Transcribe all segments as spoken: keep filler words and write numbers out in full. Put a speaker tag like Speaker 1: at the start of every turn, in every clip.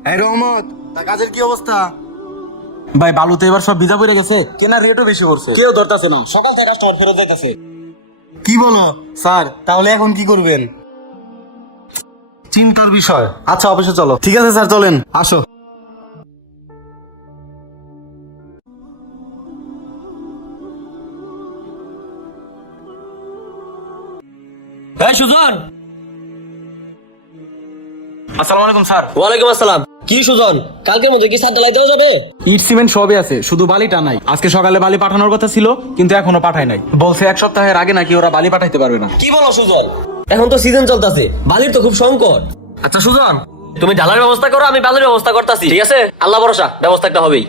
Speaker 1: এই রহমত, তা কাজের কি অবস্থা?
Speaker 2: ভাই বালুতে এবার সব ভিজা পড়ে গেছে, কেনার রেটও বেশি পড়ছে, কেউ ধরতেছে না, সকাল থেকে কাস্টমার ফেরত যাইতেছে।
Speaker 1: কি বলো স্যার, তাহলে এখন কি করবেন? চিন্তার বিষয়। আচ্ছা অফিসে চলো। ঠিক আছে স্যার, চলেন। আসো।
Speaker 3: এই সুজন।
Speaker 2: আসসালামু আলাইকুম স্যার।
Speaker 3: ওয়ালাইকুম আসসালাম। কি সুজন, কালকের মধ্যে কি ছাদ ঢালাই দেওয়া যাবে?
Speaker 2: ইট সিমেন্ট সবই আছে, শুধু বালিটা নাই। আজকে সকালে বালি পাঠানোর কথা ছিল, কিন্তু এখনো পাঠায় নাই। বলছে এক সপ্তাহের আগে নাকি ওরা বালি পাঠাইতে পারবে না।
Speaker 3: কি বলো সুজন, এখন তো সিজন চলতেছে, বালির তো খুব সংকট। আচ্ছা সুজন, তুমি ঢালার ব্যবস্থা করো, আমি বালির ব্যবস্থা করতেছি। ঠিক আছে, আল্লাহ ভরসা, ব্যবস্থা একটা হবেই।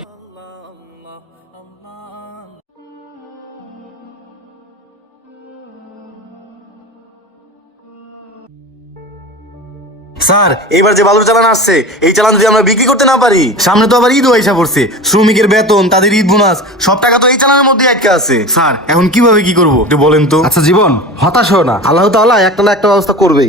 Speaker 1: স্যার, এবার যে বালুর চালান আসছে, এই চালান যদি আমরা বিক্রি করতে না পারি, সামনে তো আবার ঈদ আইসা পড়ছে। শ্রমিকের বেতন, তাদের ঈদ বোনাস, সব টাকা তো এই চালানের মধ্যে আটকে আছে। স্যার, এখন কিভাবে কি করবো একটু বলেন তো।
Speaker 4: আচ্ছা জীবন, হতাশ হও না, আল্লাহ তাআলা একটা না একটা ব্যবস্থা করবেই।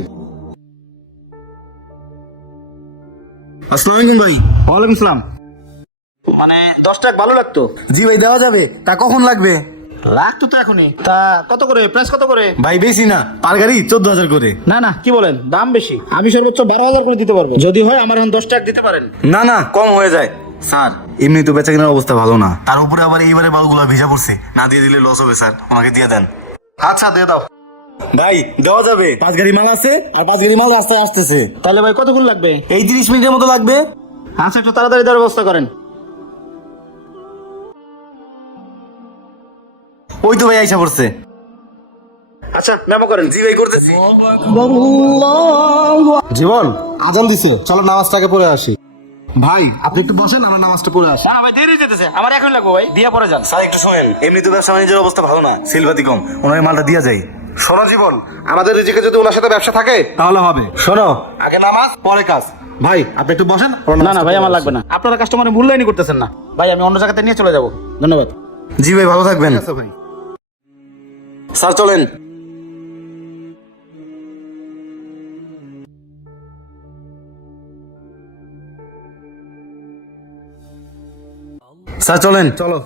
Speaker 1: আসসালামু আলাইকুম ভাই।
Speaker 4: ওয়ালাইকুম আসসালাম। মানে দশ টাকা ভালো লাগতো।
Speaker 1: জি ভাই, দেওয়া যাবে। তা কখন লাগবে?
Speaker 4: লাগতো তো এখনই। তা কত করে, প্রাইস কত করে?
Speaker 1: ভাই বেশি না, পার গাড়ি চোদ্দ হাজার করে।
Speaker 4: না না, কি বলেন, দাম বেশি। আমি সর্বোচ্চ বারো হাজার করে দিতে পারবো, যদি হয় আমার এখন দশ টাকা দিতে পারেন।
Speaker 1: না না, কম হয়ে যায়। স্যার, এমনি তো বেচা কেনার অবস্থা ভালো না, তার উপরে আবার এইবারে বালুগুলো ভিজা পড়ছে, না দিয়ে দিলে লস হবে। স্যার, ওনাকে দিয়ে দেন।
Speaker 4: আচ্ছা দিয়ে দাও।
Speaker 1: ভাই দেওয়া যাবে। পাঁচ গাড়ি মাল আছে, আর পাঁচ গাড়ি মাল রাস্তায় আসতেছে।
Speaker 4: তাহলে ভাই কতগুলো লাগবে?
Speaker 1: এই তিরিশ মিনিটের মতো লাগবে।
Speaker 4: আচ্ছা একটু তাড়াতাড়ি দেওয়ার ব্যবস্থা করেন।
Speaker 1: ওই তো ভাই আইসা পড়ছে।
Speaker 4: আচ্ছা মেমো করেন।
Speaker 1: জি ভাই, করতেছি।
Speaker 4: জীবন, আজান দিছে, চলো নামাজটাকে পড়ে আসি। ভাই আপনি একটু বসেন, আমরা নামাজটা পড়ে আসি।
Speaker 2: না ভাই, দেরি যেতেছে, আমার এখন লাগবে ভাই, দিয়ে পরে যান।
Speaker 1: স্যার একটু শোনেন, এমনি তো ব্যবসা বাণিজ্যের অবস্থা ভালো না, সেলবাতি কম, ওনার মালটা দিয়া যায়।
Speaker 4: শোনো জীবন, আমাদের রিজিকে যদি ওনার সাথে ব্যবসা থাকে তাহলে হবে। শোনো, আগে নামাজ পরে কাজ। ভাই আপনি একটু বসেন।
Speaker 2: না না ভাই, আমার লাগবে না, আপনারা কাস্টমারের মূল্যায়নই করতেছেন না ভাই, আমি অন্য জায়গাতে নিয়ে চলে যাবো। ধন্যবাদ।
Speaker 1: জি ভাই, ভালো থাকবেন।
Speaker 4: আচ্ছা ভাই।
Speaker 1: স্যার চলেন। স্যার চলেন।
Speaker 4: চলো।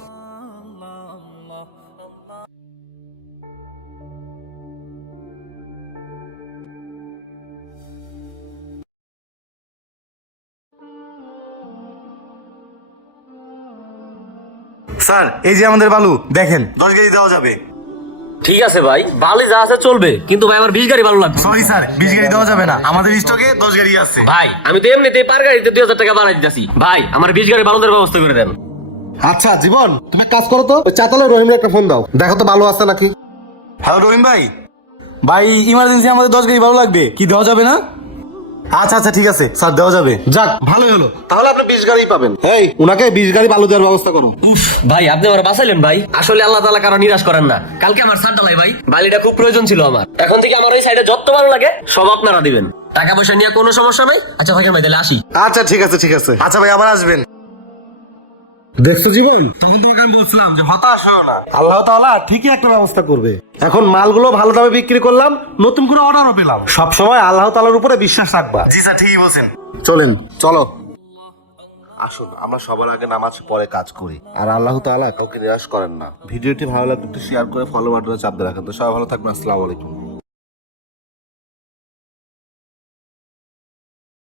Speaker 1: স্যার, এই যে আমাদের বালু, দেখেন দশ গাড়ি দেওয়া যাবে।
Speaker 3: ঠিক আছে ভাই, বালি যা আছে চলবে, কিন্তু ভাই আমার বিশ গাড়ি ভালো লাগবে।
Speaker 1: সরি স্যার, বিশ গাড়ি দেওয়া যাবে না, আমাদের স্টকে দশ গাড়ি আছে।
Speaker 3: ভাই আমি তো এমনিতেই পার গাড়িতে দুই হাজার টাকা বাড়াই দিতেছি, ভাই আমার বিশ গাড়ি বালুদের ব্যবস্থা করে দেন।
Speaker 4: আচ্ছা জীবন, তুমি কাজ করো তো, ওই চাতালে রহিমের একটা ফোন দাও, দেখো তো ভালো আছে নাকি।
Speaker 1: হ্যালো রহিম ভাই। ভাই ইমার্জেন্সি আমাদের দশ গাড়ি ভালো লাগবে, কি দেওয়া যাবে না? আচ্ছা আচ্ছা ঠিক আছে স্যার, দেওয়া যাবে।
Speaker 4: যাক ভালোই হলো, তাহলে আপনি বিশ গাড়ি পাবেন। এই উনাকে বিশ গাড়ি বালু দেওয়ার ব্যবস্থা করো।
Speaker 3: ভাই আপনি আমার বাঁচাইলেন ভাই, আসলে আল্লাহ তাআলা কারো নিরাশ করেন না। কালকে আমার ছাদ ঢালাই ভাই, বালিটা খুব প্রয়োজন ছিল আমার। এখন থেকে আমার ওই সাইডে যত ভালো লাগে সব আপনারা দিবেন, টাকা পয়সা নিয়ে কোনো সমস্যা নাই। আচ্ছা থাকেন ভাই, তাহলে আসি।
Speaker 4: আচ্ছা ঠিক আছে ঠিক আছে।
Speaker 1: আচ্ছা ভাই, আবার আসবেন।
Speaker 4: দেখছো জীবন, তখন তোমাকে আমি বলছিলাম যে হতাশ হও না, আল্লাহ তাআলা ঠিকই একটা ব্যবস্থা করবে। এখন মালগুলো ভালো দামে বিক্রি করলাম, নতুন করে অর্ডারও পেলাম। সব সময় আল্লাহ তাআলার উপরে বিশ্বাস রাখবা।
Speaker 1: জি স্যার, ঠিকই বলছেন।
Speaker 4: চলেন চলো। আসুন আমরা সবার আগে নামাজ পরে কাজ করি, আর আল্লাহ তাআলা কাউকে নিরাশ করেন না। ভিডিওটি ভালো লাগলে একটু শেয়ার করে ফলো বাটনে চাপ দিয়ে রাখেন। তো সবাই ভালো থাকবেন, আসসালামু আলাইকুম।